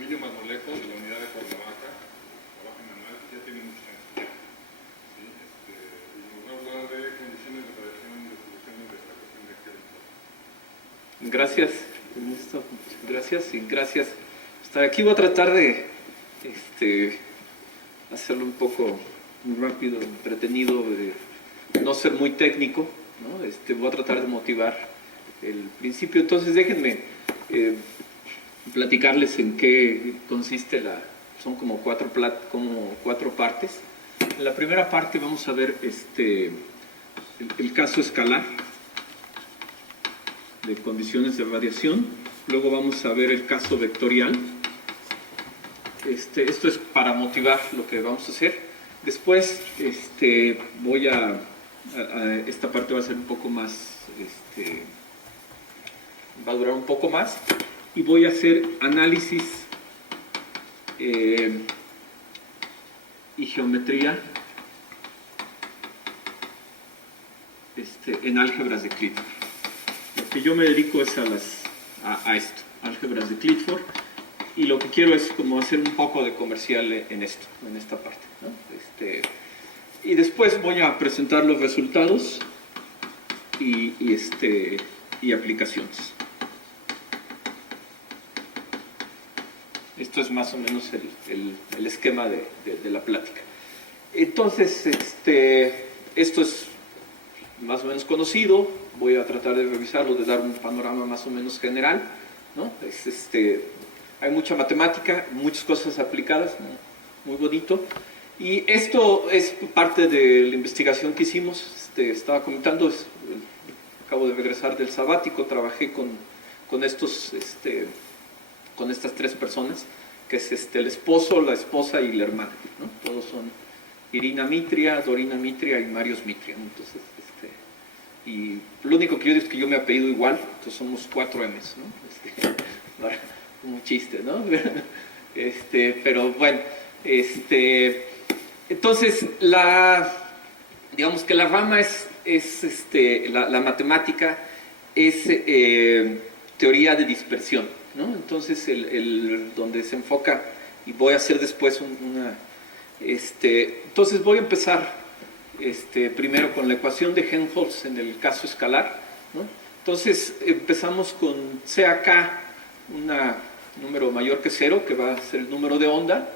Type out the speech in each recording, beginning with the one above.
Emilio Marmolejo, de la unidad de Cuernavaca, trabaja en ANAL, ya tiene muchos años ya. ¿Sí? Y nos va a hablar de condiciones de radiación de soluciones de la ecuación de Helmholtz. Gracias, Ernesto. Gracias y gracias por estar aquí. Voy a tratar de hacerlo un poco rápido, entretenido, de no ser muy técnico, ¿no? Voy a tratar de motivar el principio. Entonces déjenme platicarles en qué consiste son como cuatro partes. En la primera parte vamos a ver el caso escalar de condiciones de radiación. Luego vamos a ver el caso vectorial. Esto es para motivar lo que vamos a hacer. Después esta parte va a ser un poco más, va a durar un poco más, y voy a hacer análisis y geometría en álgebras de Clifford. Lo que yo me dedico es a esto, álgebras de Clifford, y lo que quiero es como hacer un poco de comercial en esta parte, ¿no? Y después voy a presentar los resultados y aplicaciones. Esto es más o menos el esquema de la plática. Entonces, esto es más o menos conocido. Voy a tratar de revisarlo, de dar un panorama más o menos general, ¿no? Hay mucha matemática, muchas cosas aplicadas, ¿no? Muy bonito. Y esto es parte de la investigación que hicimos. Estaba comentando, acabo de regresar del sabático, trabajé con estas tres personas, que es el esposo, la esposa y la hermana, ¿no? Todos son Irina Mitria, Dorina Mitria y Marios Mitria, ¿no? Entonces, y lo único que yo digo es que yo me apellido igual, entonces somos 4 M's, ¿no? Un chiste, ¿no? Pero bueno, entonces digamos que la rama la matemática es teoría de dispersión, ¿no? Entonces donde se enfoca, y voy a hacer después entonces voy a empezar primero con la ecuación de Helmholtz en el caso escalar, ¿no? Entonces empezamos con CAK, un número mayor que 0, que va a ser el número de onda.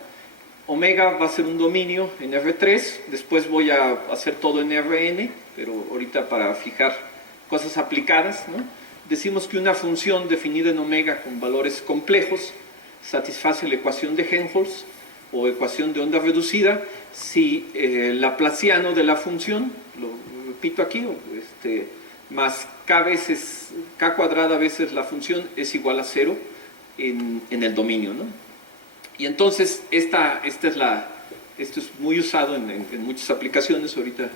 Omega va a ser un dominio en R3, después voy a hacer todo en Rn, pero ahorita para fijar cosas aplicadas, ¿no? Decimos que una función definida en omega con valores complejos satisface la ecuación de Helmholtz o ecuación de onda reducida si el laplaciano de la función, lo repito aquí, más k cuadrada veces la función es igual a 0 en el dominio, ¿no? Y entonces esto es muy usado en muchas aplicaciones ahorita.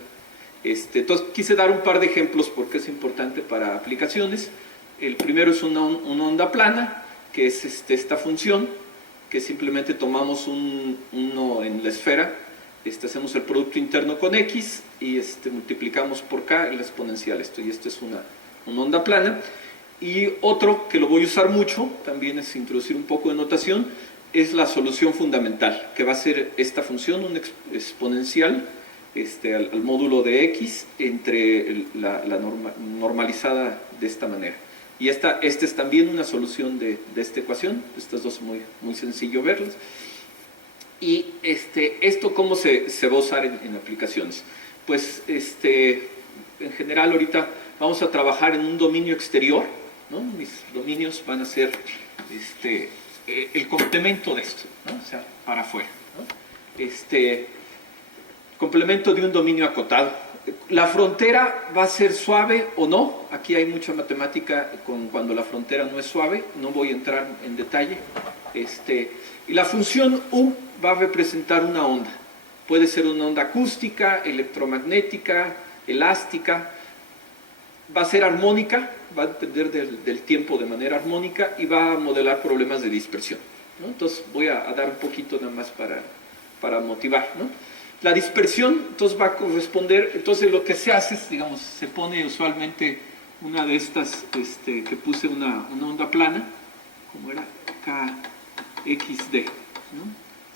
Entonces quise dar un par de ejemplos porque es importante para aplicaciones. El primero es una onda plana, que es esta función, que simplemente tomamos uno en la esfera, hacemos el producto interno con x y multiplicamos por k el exponencial y esto es una onda plana. Y otro que lo voy a usar mucho, también es introducir un poco de notación, es la solución fundamental, que va a ser esta función, un exponencial al módulo de x entre la normalizada de esta manera. Y esta es también una solución de esta ecuación. Estas dos es muy sencillo verlas. Y esto cómo se va a usar en aplicaciones. Pues en general ahorita vamos a trabajar en un dominio exterior, ¿no? Mis dominios van a ser el complemento de esto, ¿no? O sea, para afuera, ¿no? Complemento de un dominio acotado. La frontera va a ser suave o no. Aquí hay mucha matemática cuando la frontera no es suave. No voy a entrar en detalle. Y la función U va a representar una onda. Puede ser una onda acústica, electromagnética, elástica. Va a ser armónica, va a depender del tiempo de manera armónica y va a modelar problemas de dispersión, ¿no? Entonces voy a dar un poquito nada más para motivar, ¿no? La dispersión entonces va a corresponder, entonces lo que se hace es, digamos, se pone usualmente una de estas, que puse una onda plana, como era XD, ¿no?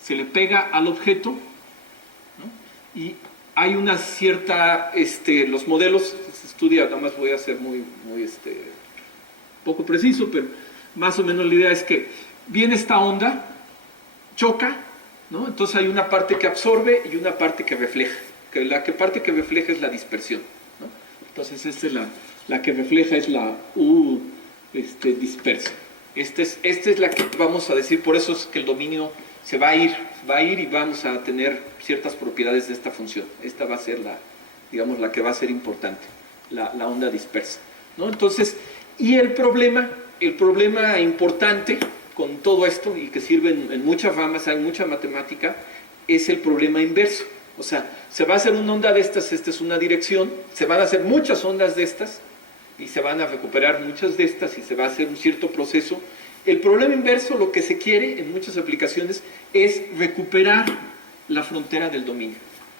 Se le pega al objeto, ¿no? Y hay una cierta, los modelos se estudia, nada más voy a ser muy poco preciso, pero más o menos la idea es que viene esta onda, choca, ¿no? Entonces hay una parte que absorbe y una parte que refleja, que la parte que refleja es la dispersión, ¿no? Entonces esta es la que refleja, es la U dispersa. Esta es la que vamos a decir, por eso es que el dominio se va a ir y vamos a tener ciertas propiedades de esta función. Esta va a ser digamos, la que va a ser importante, la onda dispersa, ¿no? Entonces, y el problema importante con todo esto, y que sirve en muchas ramas, hay mucha matemática, es el problema inverso. O sea, se va a hacer una onda de estas, esta es una dirección, se van a hacer muchas ondas de estas, y se van a recuperar muchas de estas, y se va a hacer un cierto proceso. El problema inverso, lo que se quiere en muchas aplicaciones, es recuperar la frontera del dominio,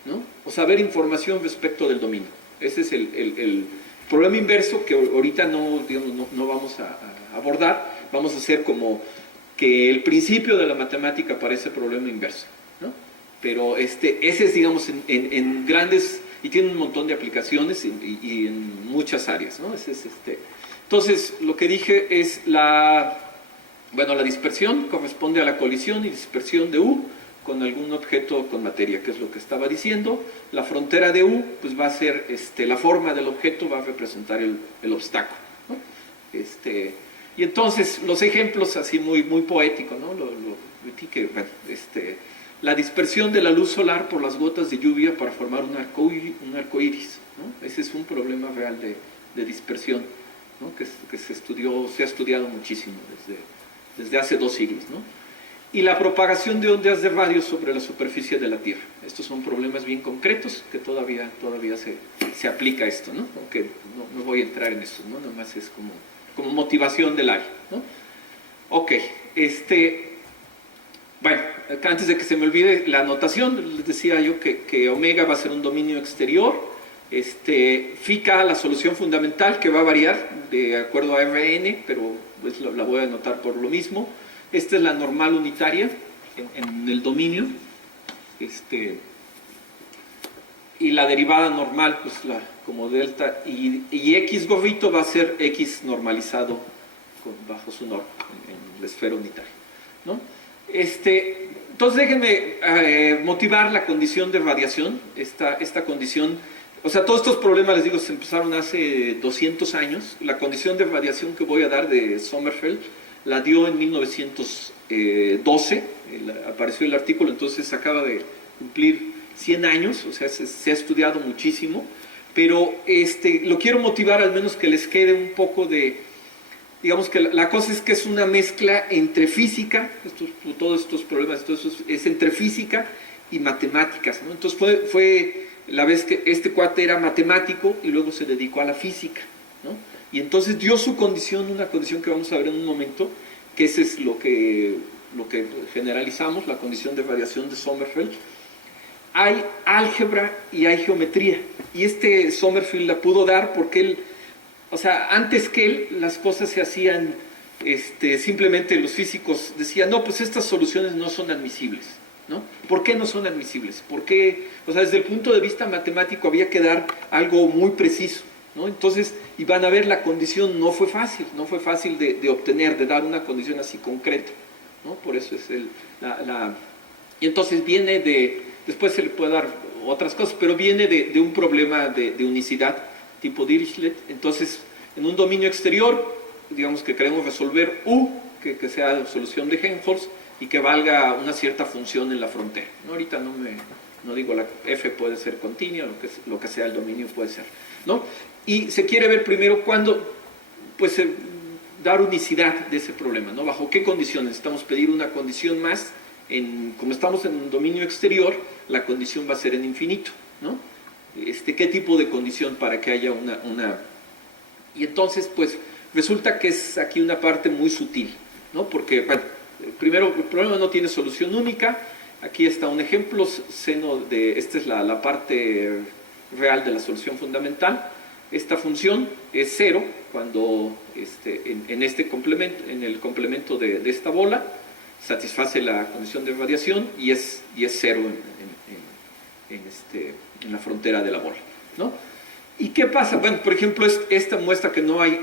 ¿no? O saber información respecto del dominio. Ese es el problema inverso que ahorita no vamos a abordar. Vamos a hacer como que el principio de la matemática para ese problema inverso, ¿no? Pero ese es, digamos, en grandes, y tiene un montón de aplicaciones y en muchas áreas, ¿no? Entonces, lo que dije es la dispersión corresponde a la colisión y dispersión de U con algún objeto con materia, que es lo que estaba diciendo. La frontera de U, pues va a ser, la forma del objeto va a representar el obstáculo, ¿no? Y entonces, los ejemplos así muy poéticos, ¿no? La dispersión de la luz solar por las gotas de lluvia para formar un arco iris, ¿no? Ese es un problema real de dispersión, ¿no? que se ha estudiado muchísimo desde hace 2 siglos, ¿no? Y la propagación de ondas de radio sobre la superficie de la Tierra. Estos son problemas bien concretos que todavía se aplica esto, ¿no? Aunque no voy a entrar en eso, ¿no? Nada más es como motivación del área, ¿no? Ok, bueno, antes de que se me olvide la anotación, les decía yo que omega va a ser un dominio exterior. Phi k, la solución fundamental, que va a variar de acuerdo a Rn, pero pues la voy a anotar por lo mismo. Esta es la normal unitaria en el dominio. Y la derivada normal, pues como delta, y x gorrito va a ser x normalizado bajo su norma en la esfera unitaria, ¿no? Entonces déjenme motivar la condición de radiación, esta condición. O sea, todos estos problemas, les digo, se empezaron hace 200 años. La condición de radiación que voy a dar de Sommerfeld la dio en 1912, apareció el artículo, entonces acaba de cumplir 100 años, o sea, se ha estudiado muchísimo, pero lo quiero motivar al menos que les quede un poco de, digamos que la cosa es que es una mezcla entre física, todos estos problemas, es entre física y matemáticas, ¿no? Entonces fue la vez que este cuate era matemático y luego se dedicó a la física, ¿no? Y entonces dio su condición, una condición que vamos a ver en un momento, que ese es lo que generalizamos, la condición de radiación de Sommerfeld. Hay álgebra y hay geometría, y Sommerfeld la pudo dar porque él, o sea, antes que él, las cosas se hacían, simplemente los físicos decían, no, pues estas soluciones no son admisibles, ¿no? ¿Por qué no son admisibles? Porque, o sea, desde el punto de vista matemático había que dar algo muy preciso, ¿no? Entonces, y van a ver, la condición no fue fácil de obtener, de dar una condición así concreta, ¿no? Por eso es y entonces viene después se le puede dar otras cosas, pero viene de un problema de unicidad tipo Dirichlet. Entonces, en un dominio exterior, digamos que queremos resolver U, que sea solución de Helmholtz, y que valga una cierta función en la frontera, ¿no? Ahorita no digo, la F puede ser continua, lo que sea el dominio puede ser, ¿no? Y se quiere ver primero cuándo, pues, dar unicidad de ese problema, ¿no? ¿Bajo qué condiciones? Necesitamos pedir una condición más, como estamos en un dominio exterior, la condición va a ser en infinito, ¿no? ¿Qué tipo de condición para que haya una... Y entonces, pues, resulta que es aquí una parte muy sutil, ¿no? Porque, bueno, primero, el problema no tiene solución única. Aquí está un ejemplo, esta es la parte real de la solución fundamental. Esta función es 0 cuando en el complemento de esta bola. satisface la condición de radiación y es cero en la frontera de la bola, ¿no? ¿Y qué pasa? Bueno, por ejemplo, esta muestra que no hay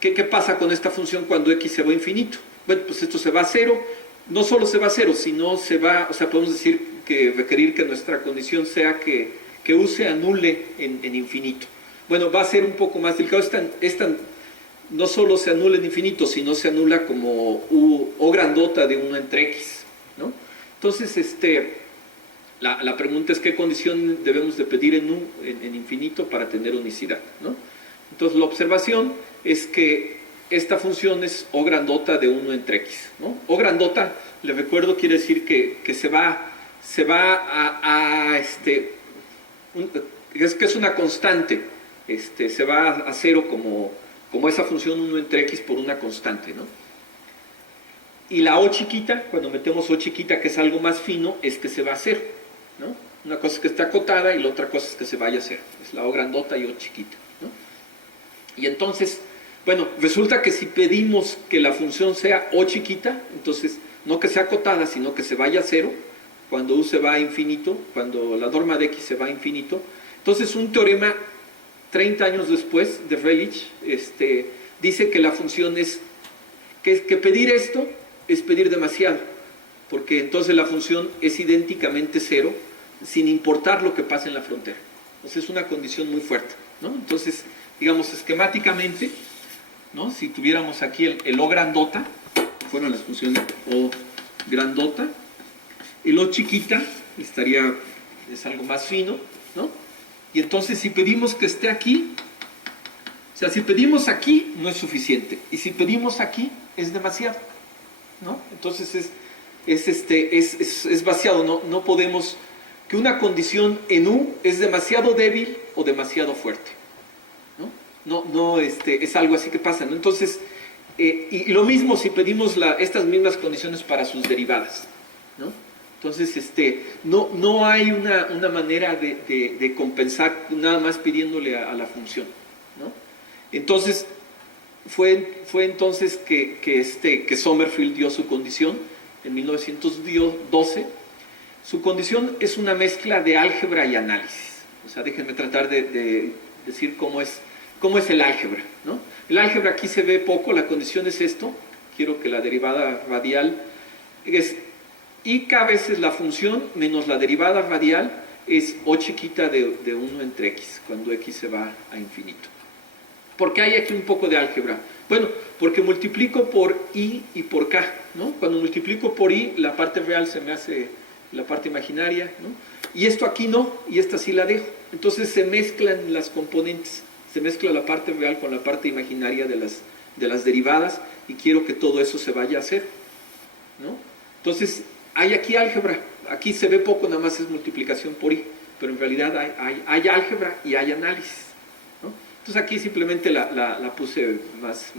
¿qué pasa con esta función cuando x se va a infinito? Bueno, pues esto se va a cero, no solo se va a cero, sino se va, o sea, podemos decir que requerir que nuestra condición sea que u se anule en infinito. Bueno, va a ser un poco más delicado. Esta no solo se anula en infinito, sino se anula como o grandota de 1 entre x, ¿no? Entonces, la pregunta es qué condición debemos de pedir en infinito para tener unicidad, ¿no? Entonces, la observación es que esta función es o grandota de 1 entre x, ¿no? O grandota, les recuerdo, quiere decir que se va es una constante, se va a cero como esa función 1 entre x por una constante, ¿no? Y la o chiquita, cuando metemos o chiquita, que es algo más fino, es que se va a cero, ¿no? Una cosa es que está acotada y la otra cosa es que se vaya a cero. Es la o grandota y o chiquita, ¿no? Y entonces, bueno, resulta que si pedimos que la función sea o chiquita, entonces no que sea acotada, sino que se vaya a cero, cuando u se va a infinito, cuando la norma de x se va a infinito. Entonces un teorema 30 años después de Relic dice que la función es que pedir esto es pedir demasiado, porque entonces la función es idénticamente cero sin importar lo que pase en la frontera. Entonces es una condición muy fuerte, ¿no? Entonces, digamos, esquemáticamente, ¿no? Si tuviéramos aquí el o grandota, fueron las funciones o grandota, el o chiquita es algo más fino, ¿no? Y entonces si pedimos que esté aquí, o sea, si pedimos aquí no es suficiente, y si pedimos aquí es demasiado, ¿no? Entonces es vaciado, no podemos, que una condición en U es demasiado débil o demasiado fuerte, ¿no? Es algo así que pasa, ¿no? Entonces, y lo mismo si pedimos estas mismas condiciones para sus derivadas, ¿no? Entonces, no hay una manera de compensar nada más pidiéndole a la función, ¿no? Entonces, fue entonces que Sommerfeld dio su condición en 1912. Su condición es una mezcla de álgebra y análisis. O sea, déjenme tratar de decir cómo es el álgebra, ¿no? El álgebra aquí se ve poco, la condición es esto. Quiero que la derivada radial es y k veces la función menos la derivada radial es o chiquita de 1 entre x, cuando x se va a infinito. ¿Por qué hay aquí un poco de álgebra? Bueno, porque multiplico por i y por k, ¿no? Cuando multiplico por i, la parte real se me hace la parte imaginaria, ¿no? Y esto aquí no, y esta sí la dejo. Entonces se mezclan las componentes, se mezcla la parte real con la parte imaginaria de las derivadas, y quiero que todo eso se vaya a cero, ¿no? Entonces, hay aquí álgebra, aquí se ve poco, nada más es multiplicación por i, pero en realidad hay álgebra y hay análisis, ¿no? Entonces aquí simplemente la puse más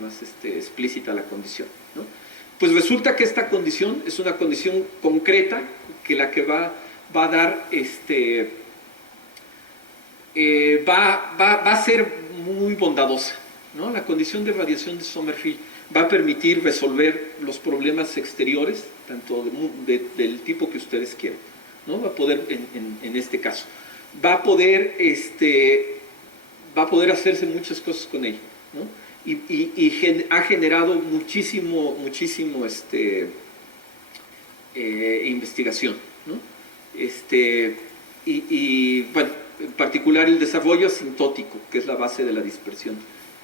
explícita la condición, ¿no? Pues resulta que esta condición es una condición concreta, que la que va a dar, va a ser muy bondadosa, ¿no? La condición de radiación de Sommerfeld va a permitir resolver los problemas exteriores, tanto del tipo que ustedes quieran, ¿no? Va a poder, en este caso, va a poder hacerse muchas cosas con ella, ¿no? Y ha generado muchísimo investigación, ¿no? Bueno, en particular el desarrollo asintótico, que es la base de la dispersión.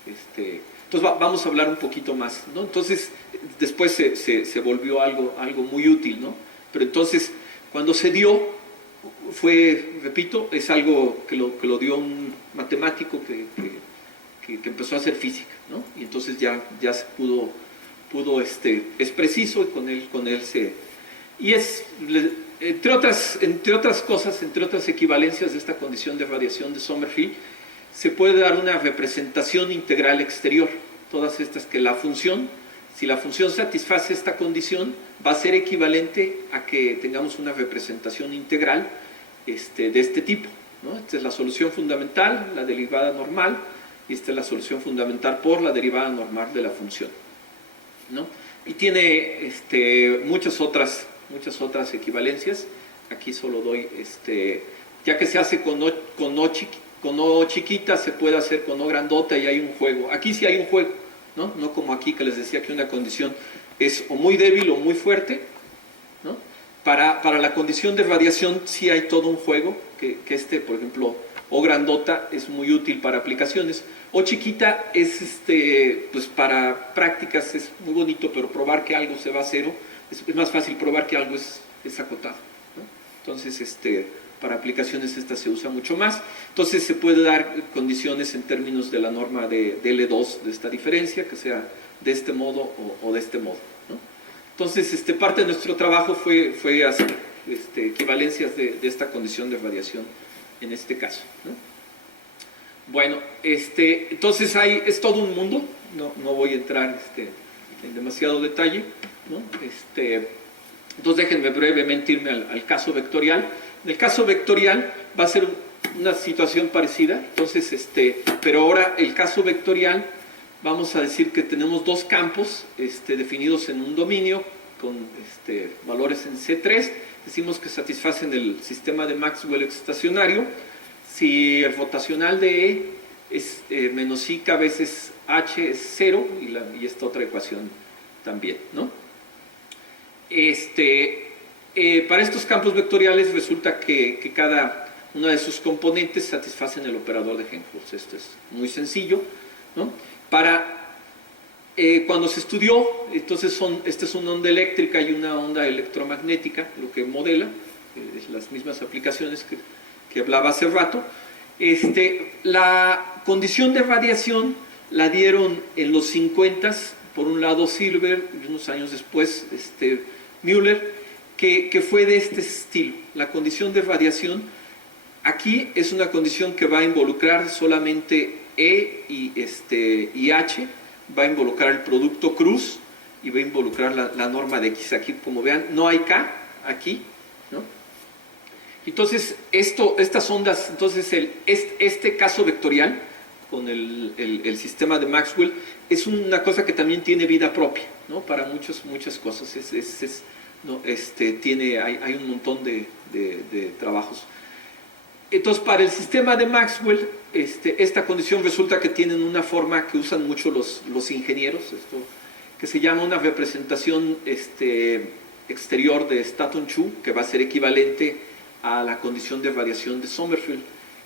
Entonces vamos a hablar un poquito más, ¿no? Entonces después se volvió algo muy útil, ¿no? Pero entonces cuando se dio repito, es algo que lo dio un matemático que empezó a hacer física, ¿no? Y entonces ya se pudo es preciso, y con él se... Y entre otras cosas, entre otras equivalencias de esta condición de radiación de Sommerfeld, se puede dar una representación integral exterior. Todas estas que si la función satisface esta condición, va a ser equivalente a que tengamos una representación integral de este tipo, ¿no? Esta es la solución fundamental, la derivada normal, y esta es la solución fundamental por la derivada normal de la función, ¿no? y tiene muchas otras equivalencias. Aquí solo doy, ya que se hace con O chiquita, se puede hacer con O grandota y hay un juego. Aquí sí hay un juego, ¿no? No como aquí que les decía que una condición es o muy débil o muy fuerte, ¿no? Para la condición de radiación sí hay todo un juego, que por ejemplo, O grandota es muy útil para aplicaciones. O chiquita es, pues para prácticas es muy bonito, pero probar que algo se va a cero, es más fácil probar que algo es acotado, ¿no? Entonces, para aplicaciones esta se usa mucho más. Entonces se puede dar condiciones en términos de la norma de L2 de esta diferencia, que sea de este modo o de este modo, ¿no? Entonces, parte de nuestro trabajo fue hacer equivalencias de esta condición de radiación en este caso, ¿no? Bueno, entonces es todo un mundo, no voy a entrar en demasiado detalle, ¿no? Entonces déjenme brevemente irme al caso vectorial. En el caso vectorial va a ser una situación parecida, entonces, pero ahora el caso vectorial, vamos a decir que tenemos dos campos definidos en un dominio con valores en C3, decimos que satisfacen el sistema de Maxwell estacionario. Si el rotacional de E es menos I k veces H es 0, y esta otra ecuación también, ¿no? Para estos campos vectoriales resulta que cada una de sus componentes satisfacen el operador de Helmholtz. Esto es muy sencillo, ¿no? Cuando se estudió, entonces esta es una onda eléctrica y una onda electromagnética, lo que modela, las mismas aplicaciones que hablaba hace rato. La condición de radiación la dieron en los 50s, por un lado Silver, y unos años después Müller, que fue de este estilo. La condición de radiación aquí es una condición que va a involucrar solamente E y H, va a involucrar el producto cruz y va a involucrar la norma de X. Aquí, como vean, no hay K aquí, ¿no? Entonces, estas ondas, entonces este caso vectorial con el sistema de Maxwell es una cosa que también tiene vida propia, ¿no? Para muchas cosas. Hay un montón de trabajos. Entonces, para el sistema de Maxwell, esta condición resulta que tienen una forma que usan mucho los ingenieros, que se llama una representación exterior de Staton-Chu, que va a ser equivalente a la condición de radiación de Sommerfeld,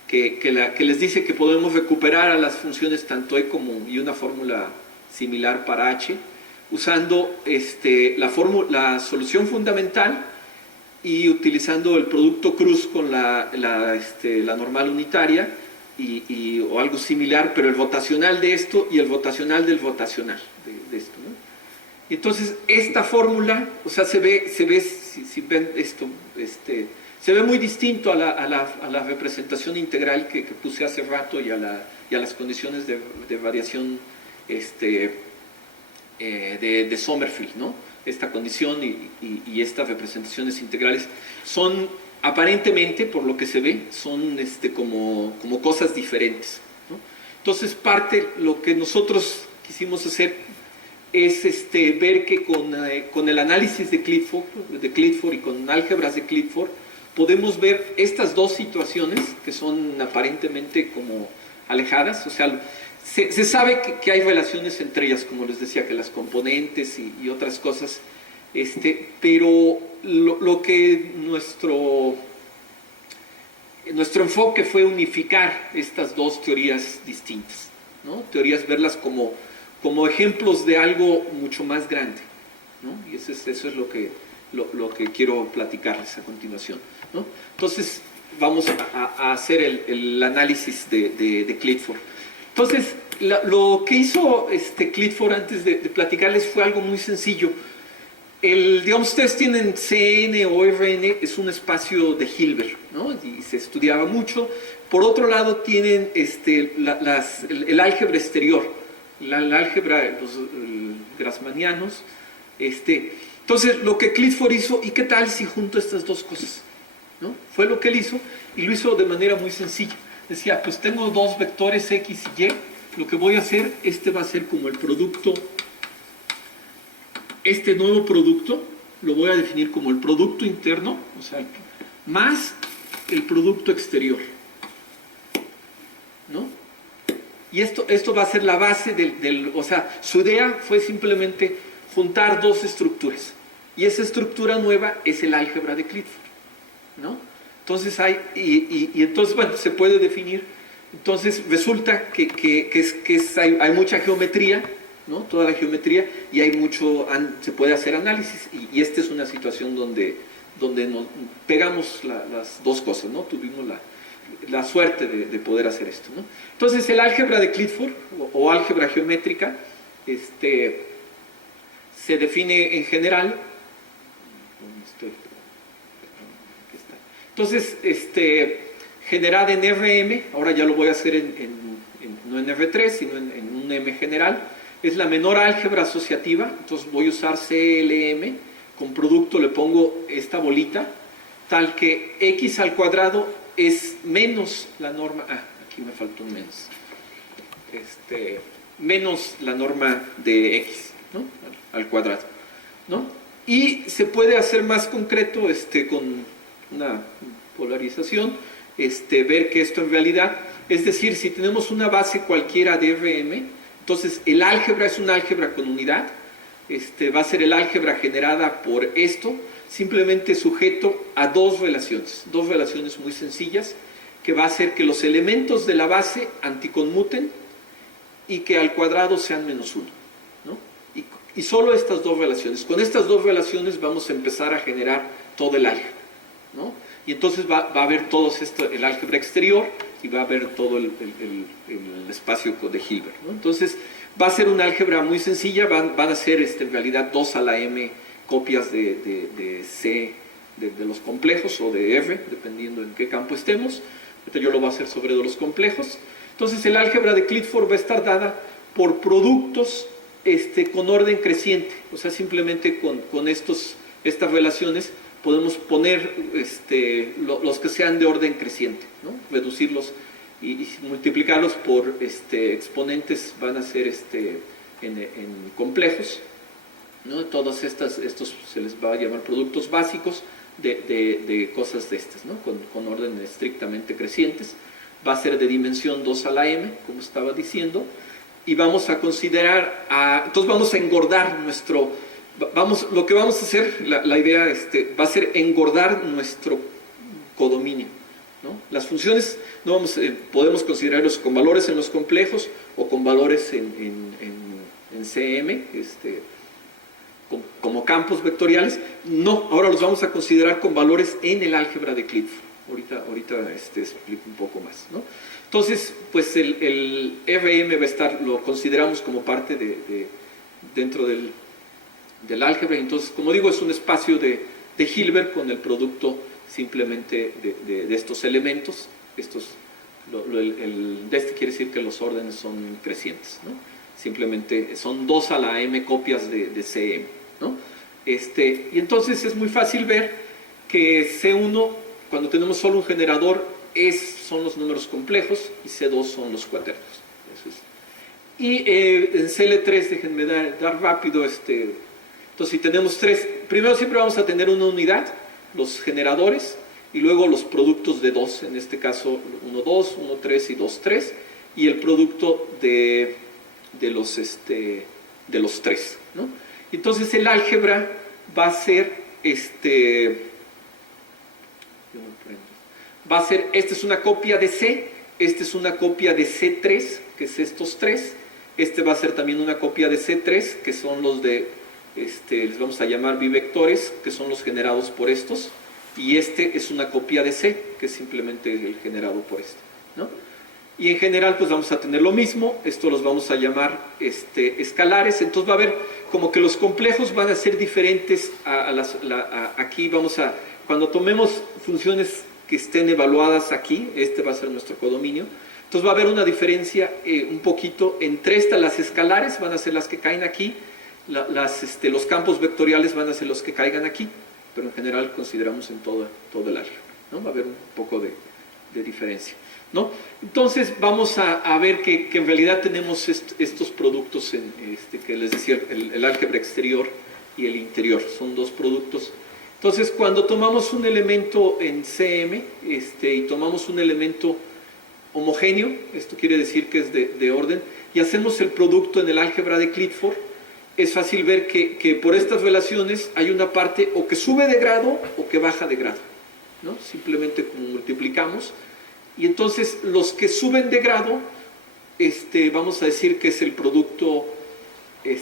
que les dice que podemos recuperar a las funciones tanto E como y una fórmula similar para H, usando la solución fundamental y utilizando el producto cruz con la normal unitaria o algo similar, pero el rotacional de esto y el rotacional del rotacional de esto, ¿no? Y entonces esta fórmula, o sea, se ve si ven esto, se ve muy distinto a la representación integral que puse hace rato y a las condiciones de variación de Sommerfeld, ¿no? Esta condición y estas representaciones integrales son aparentemente, por lo que se ve, son como cosas diferentes, ¿no? Entonces lo que nosotros quisimos hacer es ver que con el análisis de Clifford y con álgebras de Clifford podemos ver estas dos situaciones que son aparentemente como alejadas, o sea, se sabe que hay relaciones entre ellas, como les decía, que las componentes y otras cosas, pero lo que nuestro enfoque fue unificar estas dos teorías distintas, ¿no? Teorías, verlas como ejemplos de algo mucho más grande, ¿no? Y eso es lo que quiero platicarles a continuación, ¿no? Entonces vamos a hacer el análisis de Clifford. Entonces, lo que hizo Clifford antes de platicarles fue algo muy sencillo. Digamos, ustedes tienen CN o RN, es un espacio de Hilbert, ¿no? Y se estudiaba mucho. Por otro lado, tienen el álgebra exterior, el álgebra, los grassmannianos. Entonces, lo que Clifford hizo, ¿y qué tal si junto estas dos cosas? ¿No? Fue lo que él hizo, y lo hizo de manera muy sencilla. Decía, pues tengo dos vectores X y Y, lo que voy a hacer, va a ser como el producto este nuevo producto lo voy a definir como el producto interno, o sea, más el producto exterior, ¿no? Y esto va a ser la base o sea, su idea fue simplemente juntar dos estructuras. Y esa estructura nueva es el álgebra de Clifford, ¿no? Entonces entonces, bueno, se puede definir. Entonces resulta que hay mucha geometría, ¿no? Toda la geometría, y se puede hacer análisis. Y esta es una situación donde nos pegamos las dos cosas, ¿no? Tuvimos la suerte de poder hacer esto, ¿no? Entonces el álgebra de Clifford o álgebra geométrica se define en general. Entonces, generada en RM, ahora ya lo voy a hacer no en R3, sino en un M general, es la menor álgebra asociativa. Entonces voy a usar CLM, con producto le pongo esta bolita, tal que x al cuadrado es menos la norma, aquí me faltó un menos, menos la norma de x, ¿no? Al cuadrado, ¿no? Y se puede hacer más concreto con una polarización, ver que esto en realidad, es decir, si tenemos una base cualquiera de RM, entonces el álgebra es un álgebra con unidad, va a ser el álgebra generada por esto, simplemente sujeto a dos relaciones muy sencillas, que va a hacer que los elementos de la base anticonmuten y que al cuadrado sean menos 1, ¿no? Y solo estas dos relaciones. Con estas dos relaciones vamos a empezar a generar todo el álgebra, ¿no? Y entonces va a haber todo el álgebra exterior y va a haber todo el espacio de Hilbert, ¿no? Entonces va a ser una álgebra muy sencilla, van a ser en realidad 2 a la m copias de C de los complejos o de F, dependiendo en qué campo estemos. Ahorita yo lo voy a hacer sobre los complejos. Entonces el álgebra de Clifford va a estar dada por productos con orden creciente, o sea, simplemente con estas relaciones podemos poner los que sean de orden creciente, ¿no? Reducirlos y multiplicarlos por exponentes, van a ser en complejos, ¿no? Todos estos se les va a llamar productos básicos de cosas de estas, ¿no? Con orden estrictamente crecientes. Va a ser de dimensión 2 a la m, como estaba diciendo, y vamos a considerar, entonces vamos a engordar lo que vamos a hacer, la idea va a ser engordar nuestro codominio, ¿no? Las funciones podemos considerarlos con valores en los complejos o con valores en CM, como campos vectoriales. No, ahora los vamos a considerar con valores en el álgebra de Clifford. Ahorita explico un poco más, ¿no? Entonces, pues el RM lo consideramos como parte dentro del álgebra. Entonces, como digo, es un espacio de Hilbert con el producto simplemente de estos elementos. Quiere decir que los órdenes son crecientes, ¿no? Simplemente son 2 a la m copias de CM, ¿no? Y entonces es muy fácil ver que C1, cuando tenemos solo un generador, son los números complejos y C2 son los cuaternos. Eso es. Y en CL3, déjenme dar rápido, entonces si tenemos tres, primero siempre vamos a tener una unidad, los generadores, y luego los productos de 2, en este caso 1, 2, 1, 3 y 2, 3, y el producto de los 3, ¿no? Entonces el álgebra va a ser esta es una copia de C, esta es una copia de C3, que es estos 3, va a ser también una copia de C3, que son los les vamos a llamar bivectores, que son los generados por estos, y es una copia de C, que es simplemente el generado por ¿no? Y en general pues vamos a tener lo mismo, esto los vamos a llamar escalares. Entonces va a haber como que los complejos van a ser diferentes aquí cuando tomemos funciones que estén evaluadas aquí, va a ser nuestro codominio, entonces va a haber una diferencia un poquito entre las escalares van a ser las que caen aquí, los campos vectoriales van a ser los que caigan aquí, pero en general consideramos en todo el álgebra, ¿no? Va a haber un poco de diferencia, ¿no? Entonces vamos a ver que en realidad tenemos estos productos que les decía, el álgebra exterior y el interior. Son dos productos. Entonces, cuando tomamos un elemento en CM y tomamos un elemento homogéneo, esto quiere decir que es de orden, y hacemos el producto en el álgebra de Clifford, es fácil ver que por estas relaciones hay una parte o que sube de grado o que baja de grado, ¿no? Simplemente como multiplicamos, y entonces los que suben de grado, vamos a decir que es el producto,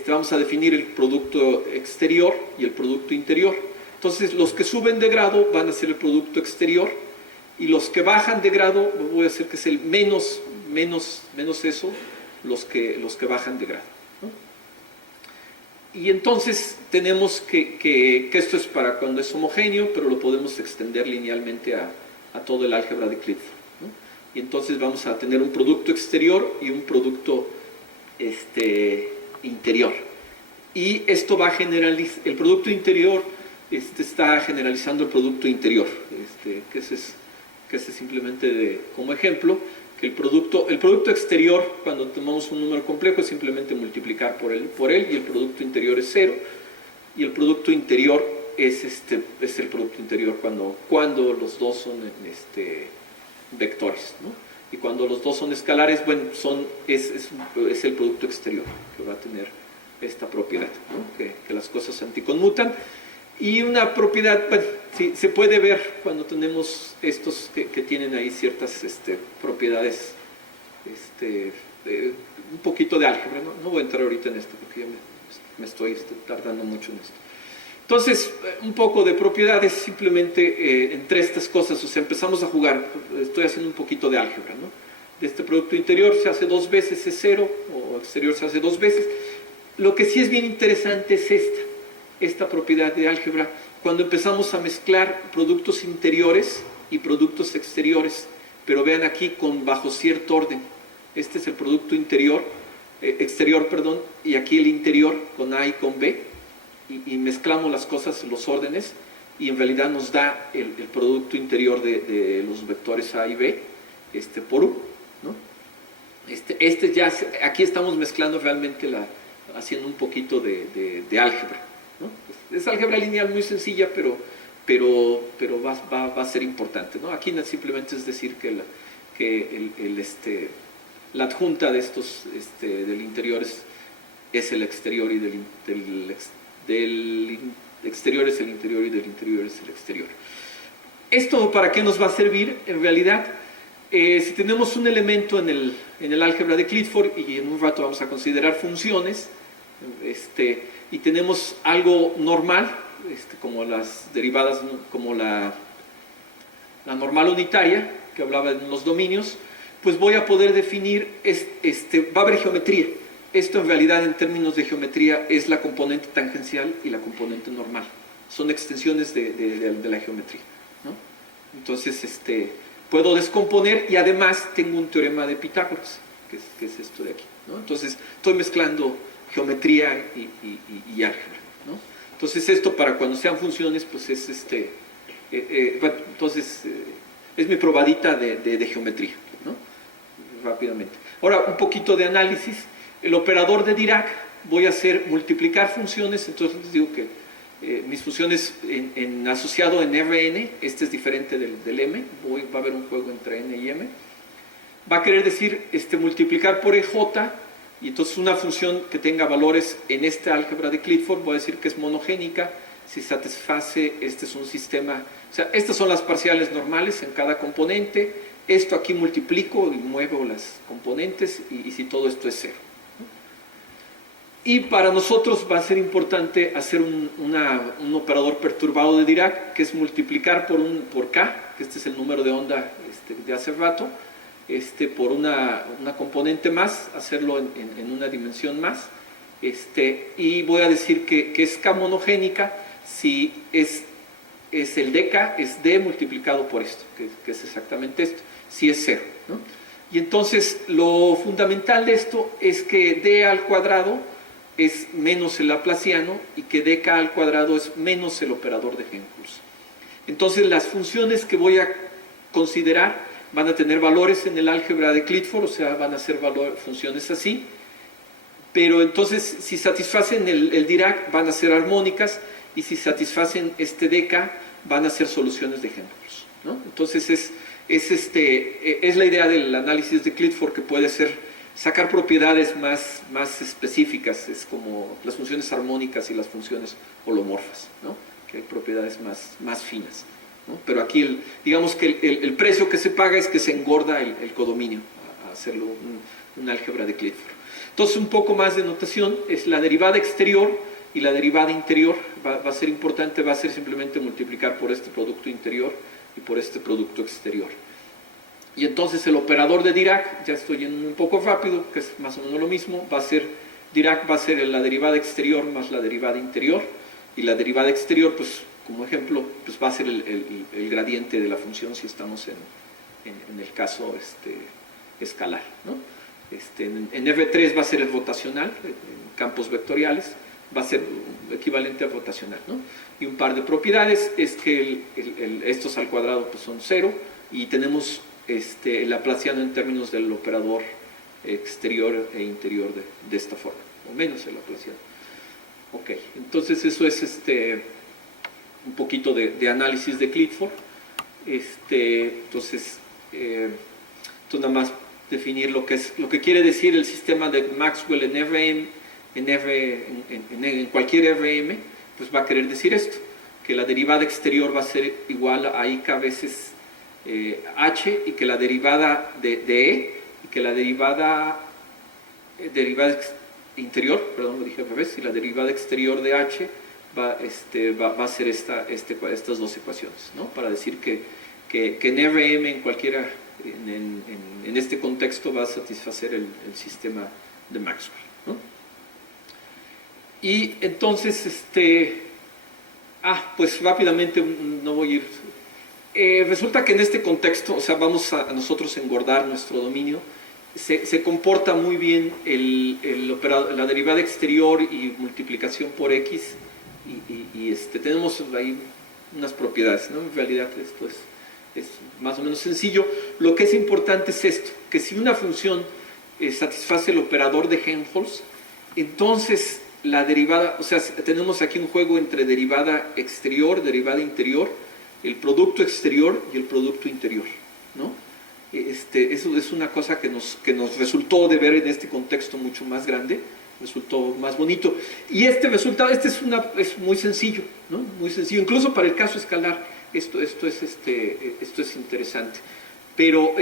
vamos a definir el producto exterior y el producto interior. Entonces los que suben de grado van a ser el producto exterior, y los que bajan de grado, voy a hacer que es el menos eso, los que bajan de grado, ¿no? Y entonces tenemos que esto es para cuando es homogéneo, pero lo podemos extender linealmente a todo el álgebra de Clifford, ¿no? Y entonces vamos a tener un producto exterior y un producto interior. Y esto va a generalizar, el producto interior está generalizando el producto interior, que ese es simplemente como ejemplo, que el producto exterior, cuando tomamos un número complejo, es simplemente multiplicar por él, y el producto interior es 0, y el producto interior es el producto interior cuando los dos son vectores, ¿no? Y cuando los dos son escalares, bueno, es el producto exterior que va a tener esta propiedad, ¿no? Que las cosas anticonmutan. Y una propiedad, bueno, sí, se puede ver cuando tenemos estos que tienen ahí ciertas propiedades, un poquito de álgebra, ¿no? No voy a entrar ahorita en esto porque ya me estoy tardando mucho en esto. Entonces, un poco de propiedades simplemente entre estas cosas, o sea, empezamos a jugar, estoy haciendo un poquito de álgebra, ¿no? De este producto interior se hace 2 veces, es 0, o exterior se hace 2 veces. Lo que sí es bien interesante es esta propiedad de álgebra, cuando empezamos a mezclar productos interiores y productos exteriores, pero vean aquí bajo cierto orden. Este es el producto exterior, y aquí el interior con A y con B, y mezclamos las cosas, los órdenes, y en realidad nos da el producto interior de los vectores A y B, por U, ¿no? Ya, aquí estamos mezclando realmente haciendo un poquito de álgebra, ¿no? Es álgebra lineal muy sencilla, pero va a ser importante, ¿no? Aquí simplemente es decir que la adjunta de estos del interior es el exterior, y del exterior es el interior, y del interior es el exterior. ¿Esto para qué nos va a servir? En realidad, si tenemos un elemento en el álgebra de Clifford, y en un rato vamos a considerar funciones, y tenemos algo normal, como las derivadas, como la normal unitaria, que hablaba en los dominios, pues voy a poder definir, va a haber geometría. Esto en realidad en términos de geometría es la componente tangencial y la componente normal. Son extensiones de la geometría, ¿no? Entonces, puedo descomponer, y además tengo un teorema de Pitágoras, que es esto de aquí, ¿no? Entonces, estoy mezclando geometría y álgebra, ¿no? Entonces, esto para cuando sean funciones, pues es bueno, entonces es mi probadita de geometría, ¿no? Rápidamente. Ahora, un poquito de análisis. El operador de Dirac, voy a hacer multiplicar funciones, entonces les digo que mis funciones asociado en Rn, este es diferente del M, va a haber un juego entre N y M, va a querer decir multiplicar por EJ, y entonces una función que tenga valores en este álgebra de Clifford, voy a decir que es monogénica, si satisface, es un sistema, o sea, estas son las parciales normales en cada componente, esto aquí multiplico y muevo las componentes, y si todo esto es 0. Y para nosotros va a ser importante hacer un operador perturbado de Dirac, que es multiplicar por K, que este es el número de onda de hace rato, por una componente más, hacerlo en una dimensión más, y voy a decir que es K monogénica si es el dk, es D multiplicado por esto, que es exactamente esto, si es 0, ¿no? Y entonces lo fundamental de esto es que D al cuadrado es menos el laplaciano, y que dk al cuadrado es menos el operador de Helmholtz. Entonces las funciones que voy a considerar van a tener valores en el álgebra de Clifford, o sea, van a ser funciones así, pero entonces si satisfacen el Dirac van a ser armónicas, y si satisfacen este Dk van a ser soluciones de Helmholtz, ¿no? Entonces es la idea del análisis de Clifford, que puede ser sacar propiedades más específicas, es como las funciones armónicas y las funciones holomorfas, ¿no? Que hay propiedades más finas, ¿no? Pero aquí digamos que el precio que se paga es que se engorda el codominio a hacerlo un álgebra de Clifford. Entonces, un poco más de notación, es la derivada exterior y la derivada interior. Va a ser importante, va a ser simplemente multiplicar por este producto interior y por este producto exterior. Y entonces el operador de Dirac, ya estoy yendo un poco rápido, que es más o menos lo mismo, Dirac va a ser la derivada exterior más la derivada interior, y la derivada exterior, pues como ejemplo, pues va a ser el gradiente de la función si estamos en el caso escalar, ¿no? En F3 va a ser el rotacional, en campos vectoriales, va a ser equivalente a rotacional, ¿no? Y un par de propiedades es que estos al cuadrado pues son 0, y tenemos el laplaciano en términos del operador exterior e interior de esta forma, o menos el laplaciano. Ok, entonces eso es un poquito de análisis de Clifford. Entonces nada más definir lo que quiere decir el sistema de Maxwell en cualquier RM, pues va a querer decir esto, que la derivada exterior va a ser igual a IK veces H, y que la derivada de E, y que la derivada interior, perdón, lo dije al revés, y la derivada exterior de H va a ser estas dos ecuaciones, ¿no? Para decir que en RM, en cualquiera, en este contexto, va a satisfacer el sistema de Maxwell, ¿no? Y entonces, pues rápidamente, no voy a ir. Resulta que en este contexto, o sea, vamos a nosotros engordar nuestro dominio, se comporta muy bien la derivada exterior y multiplicación por X, y tenemos ahí unas propiedades, ¿no? En realidad esto es más o menos sencillo. Lo que es importante es esto, que si una función satisface el operador de Helmholtz, entonces la derivada, o sea, tenemos aquí un juego entre derivada exterior, derivada interior, el producto exterior y el producto interior, ¿no? Eso es una cosa que nos resultó de ver en este contexto mucho más grande, resultó más bonito. Y este resultado, es muy sencillo, ¿no? Muy sencillo, incluso para el caso escalar, esto es interesante. Pero,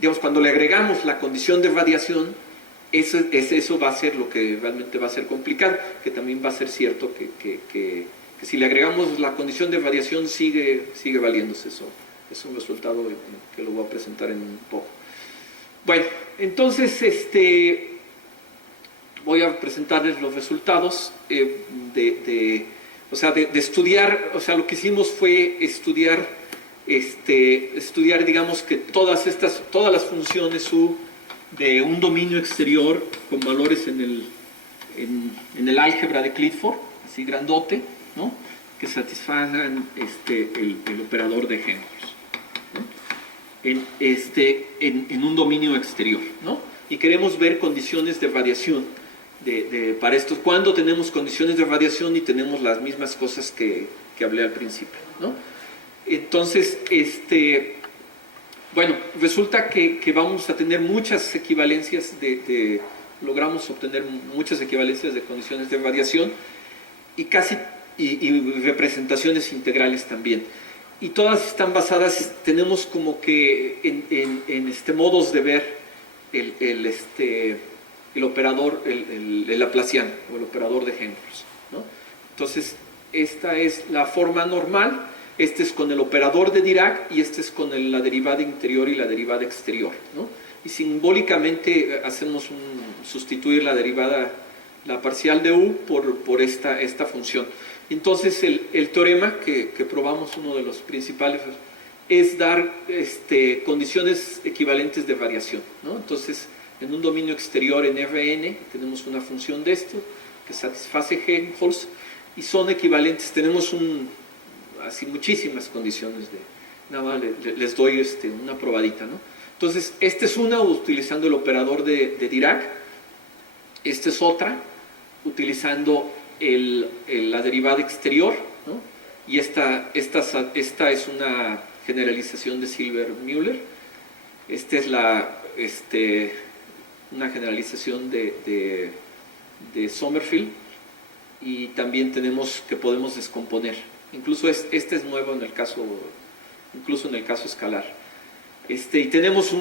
digamos, cuando le agregamos la condición de radiación, eso va a ser lo que realmente va a ser complicado, que también va a ser cierto que si le agregamos la condición de radiación sigue valiéndose eso. Es un resultado que lo voy a presentar en un poco. Bueno, entonces voy a presentarles los resultados de estudiar. O sea, lo que hicimos fue estudiar digamos que todas las funciones U de un dominio exterior con valores en el álgebra de Clifford, así grandote, ¿no? Que satisfagan el operador de Helmholtz, ¿no? En un dominio exterior, ¿no? Y queremos ver condiciones de radiación para estos, cuando tenemos condiciones de radiación y tenemos las mismas cosas que hablé al principio, ¿no? Entonces, bueno, resulta que vamos a tener muchas equivalencias logramos obtener muchas equivalencias de condiciones de radiación y representaciones integrales también. Y todas están basadas, tenemos como que en modos de ver el operador, el laplaciano, o el operador de Helmholtz, ¿no? Entonces, esta es la forma normal. Este es con el operador de Dirac, y este es con la derivada interior y la derivada exterior, ¿no? Y simbólicamente hacemos sustituir la derivada, la parcial de U por esta función. Entonces el teorema que probamos, uno de los principales, es dar condiciones equivalentes de variación, ¿no? Entonces, en un dominio exterior en Rn tenemos una función de esto que satisface Helmholtz, y son equivalentes, tenemos así muchísimas condiciones nada más les doy una probadita, ¿no? Entonces, esta es una utilizando el operador de Dirac, Esta es otra, utilizando la derivada exterior, ¿no? Y esta es una generalización de Silver-Müller. Esta es una generalización de Sommerfeld, y también tenemos que podemos descomponer. Incluso este es nuevo incluso en el caso escalar. Y tenemos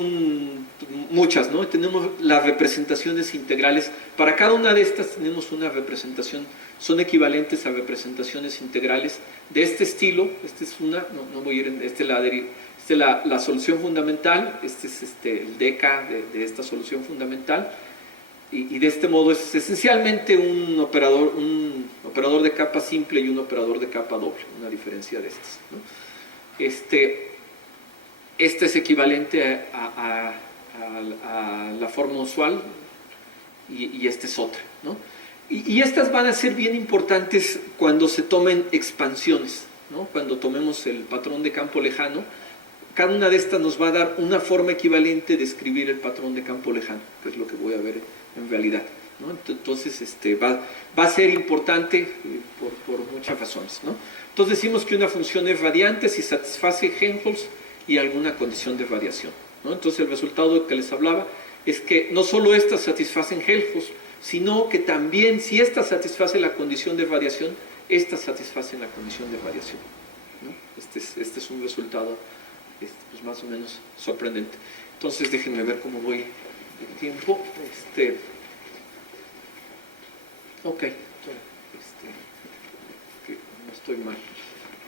muchas, ¿no? Tenemos las representaciones integrales. Para cada una de estas tenemos una representación, son equivalentes a representaciones integrales de este estilo. Esta es una, no voy a ir en, la solución fundamental, este es el DK de esta solución fundamental, y de este modo es esencialmente un operador de capa simple y un operador de capa doble, una diferencia de estas, ¿no? Esta es equivalente a la forma usual, y esta es otra, ¿no? Y estas van a ser bien importantes cuando se tomen expansiones, ¿no? Cuando tomemos el patrón de campo lejano, cada una de estas nos va a dar una forma equivalente de escribir el patrón de campo lejano, que es lo que voy a ver en realidad, ¿no? Entonces va a ser importante por muchas razones, ¿no? Entonces decimos que una función es radiante si satisface Helmholtz y alguna condición de radiación, ¿no? Entonces el resultado que les hablaba es que no solo estas satisfacen Helmholtz, sino que también, si esta satisface la condición de radiación, estas satisfacen la condición de radiación, ¿no? Este es un resultado pues más o menos sorprendente. Entonces déjenme ver cómo voy de tiempo. Ok, no estoy mal.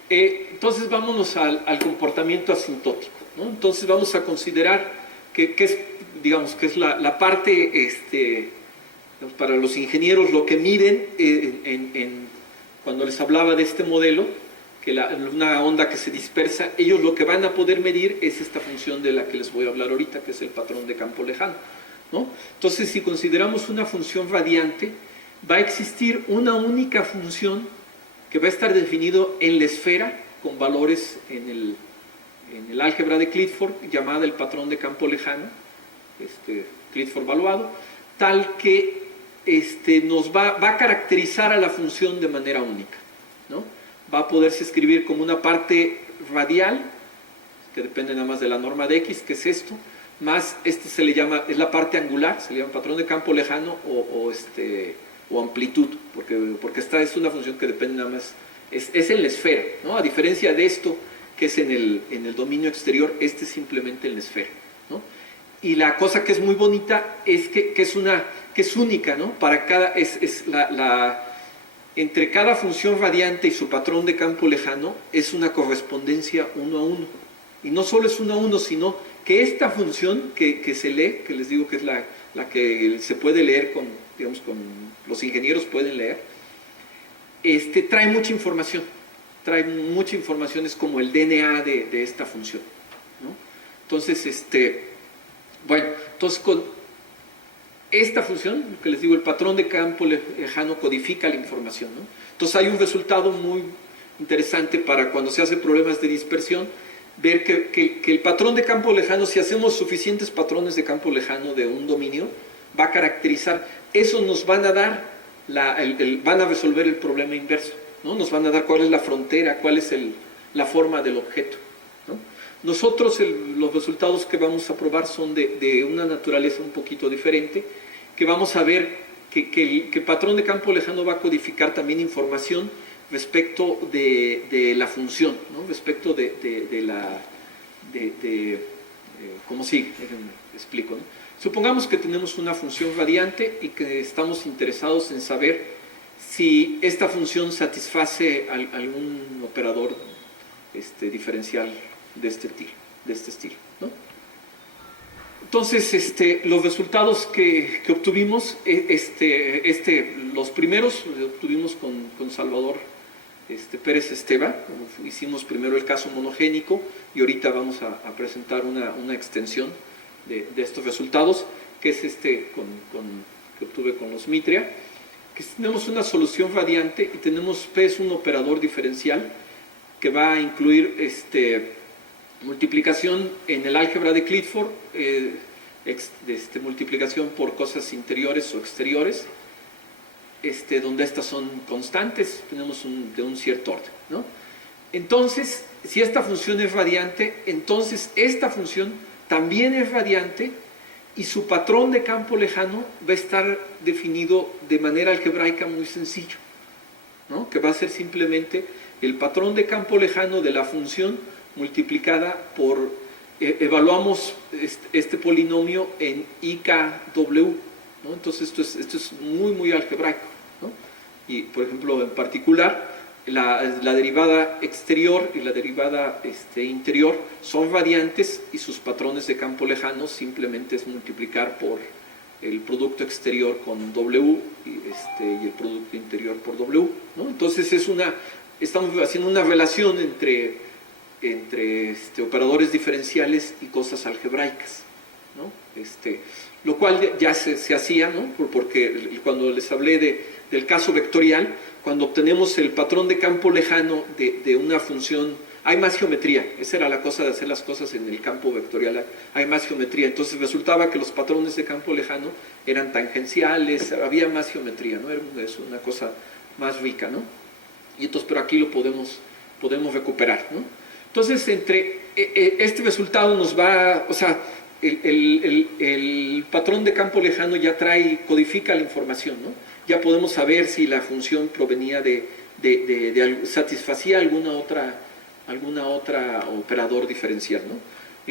Entonces vámonos al comportamiento asintótico, ¿no? Entonces vamos a considerar que es la parte, para los ingenieros, lo que miden cuando les hablaba de este modelo, que una onda que se dispersa, ellos lo que van a poder medir es esta función de la que les voy a hablar ahorita, que es el patrón de campo lejano, ¿no? Entonces, si consideramos una función radiante, va a existir una única función que va a estar definido en la esfera con valores en el álgebra de Clifford, llamada el patrón de campo lejano, Clifford valuado, tal que nos va a caracterizar a la función de manera única, ¿no? Va a poderse escribir como una parte radial, que depende nada más de la norma de X, que es esto, más se le llama, es la parte angular, se le llama patrón de campo lejano o amplitud, porque esta es una función que depende nada más, es en la esfera, ¿no? A diferencia de esto, que es en el dominio exterior, es simplemente en la esfera, ¿no? Y la cosa que es muy bonita es que es única, ¿no? Para cada, entre cada función radiante y su patrón de campo lejano es una correspondencia 1 a 1. Y no solo es 1 a 1, sino que esta función que se lee, que les digo que es la que se puede leer con los ingenieros pueden leer, trae mucha información. Trae mucha información, es como el DNA de esta función, ¿no? Entonces, entonces con esta función, lo que les digo, el patrón de campo lejano codifica la información, ¿no? Entonces hay un resultado muy interesante para cuando se hacen problemas de dispersión, ver que el patrón de campo lejano, si hacemos suficientes patrones de campo lejano de un dominio, va a caracterizar, eso nos van a dar, van a resolver el problema inverso, ¿no? Nos van a dar cuál es la frontera, cuál es la forma del objeto, ¿no? Nosotros los resultados que vamos a probar son de una naturaleza un poquito diferente, que vamos a ver que el patrón de campo lejano va a codificar también información respecto de la función, ¿no? Respecto ¿cómo sigue? Explico, ¿no? Supongamos que tenemos una función radiante y que estamos interesados en saber si esta función satisface algún operador diferencial de este estilo, ¿no? Entonces, los resultados que obtuvimos, los primeros los obtuvimos con Salvador Pérez Esteva. Hicimos primero el caso monogénico y ahorita vamos a presentar una extensión de estos resultados, que es que obtuve con los Mitria, que tenemos una solución radiante y tenemos P es un operador diferencial que va a incluir multiplicación en el álgebra de Clifford multiplicación por cosas interiores o exteriores, donde estas son constantes, tenemos de un cierto orden, ¿no? Entonces, si esta función es radiante, entonces esta función también es radiante y su patrón de campo lejano va a estar definido de manera algebraica muy sencillo, ¿no? Que va a ser simplemente el patrón de campo lejano de la función multiplicada por, evaluamos este polinomio en IKW, ¿no? Entonces esto es muy, muy algebraico, ¿no? Y, por ejemplo, en particular, la derivada exterior y la derivada interior son radiantes y sus patrones de campo lejano simplemente es multiplicar por el producto exterior con W y el producto interior por W, ¿no? Entonces estamos haciendo una relación entre operadores diferenciales y cosas algebraicas, ¿no? Lo cual ya se hacía, ¿no? Porque cuando les hablé del caso vectorial, cuando obtenemos el patrón de campo lejano de una función, hay más geometría. Esa era la cosa de hacer las cosas en el campo vectorial, hay más geometría. Entonces resultaba que los patrones de campo lejano eran tangenciales, había más geometría, ¿no? Es una cosa más rica, ¿no? Y entonces, pero aquí lo podemos recuperar, ¿no? Entonces, este resultado nos va, o sea, el patrón de campo lejano ya codifica la información, ¿no? Ya podemos saber si la función provenía satisfacía alguna otra operador diferencial, ¿no?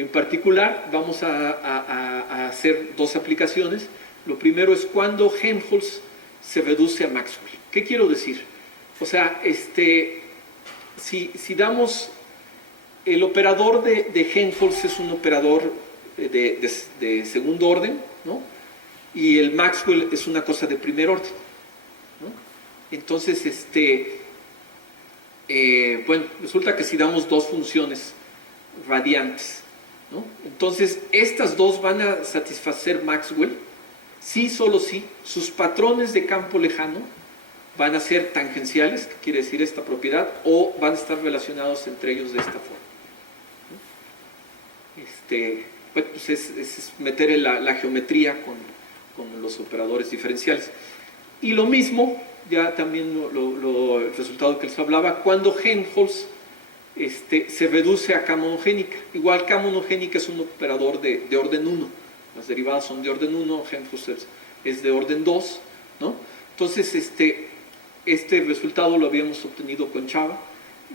En particular, vamos a hacer dos aplicaciones. Lo primero es cuando Helmholtz se reduce a Maxwell. ¿Qué quiero decir? O sea, si damos el operador de Helmholtz es un operador de segundo orden, ¿no? Y el Maxwell es una cosa de primer orden, ¿no? Entonces, bueno, resulta que si damos dos funciones radiantes, ¿no? Entonces, estas dos van a satisfacer Maxwell, sí, solo si sus patrones de campo lejano van a ser tangenciales, que quiere decir esta propiedad, o van a estar relacionados entre ellos de esta forma, ¿no? Bueno, pues es meter la geometría con los operadores diferenciales. Y lo mismo, ya también el resultado que les hablaba, cuando Helmholtz se reduce a cama homogénica. Igual cama homogénica es un operador de orden 1, las derivadas son de orden 1, Helmholtz es de orden 2, ¿no? Entonces, este resultado lo habíamos obtenido con Chava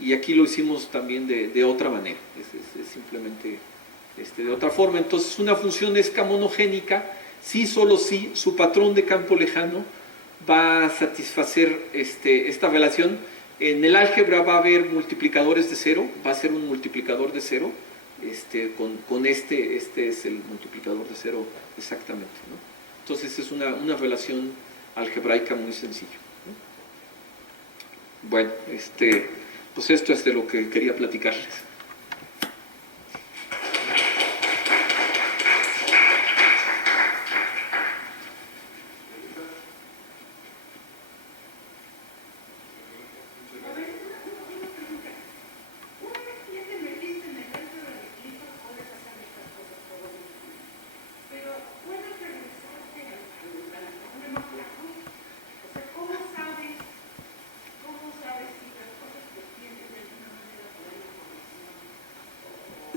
y aquí lo hicimos también de otra manera, es simplemente de otra forma. Entonces, una función es cama homogénica si, solo si, su patrón de campo lejano va a satisfacer esta relación. En el álgebra va a haber multiplicadores de cero, va a ser un multiplicador de cero, con este es el multiplicador de cero exactamente, ¿no? Entonces es una relación algebraica muy sencilla, ¿no? Bueno, pues esto es de lo que quería platicarles.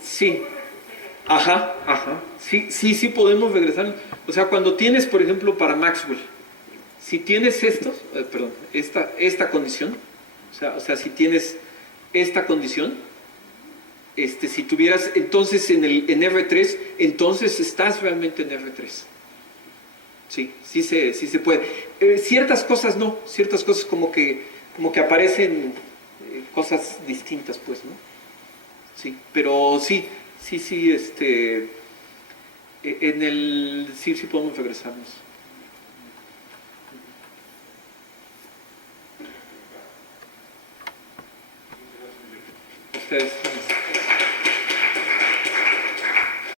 Sí, ajá, sí podemos regresar. O sea, cuando tienes, por ejemplo, para Maxwell, si tienes esta condición, o sea, si tienes esta condición, si tuvieras entonces en R3, entonces estás realmente en R3. Sí se puede. Ciertas cosas no, ciertas cosas como que aparecen cosas distintas, pues, ¿no? Sí, pero sí, sí podemos regresarnos. Ustedes.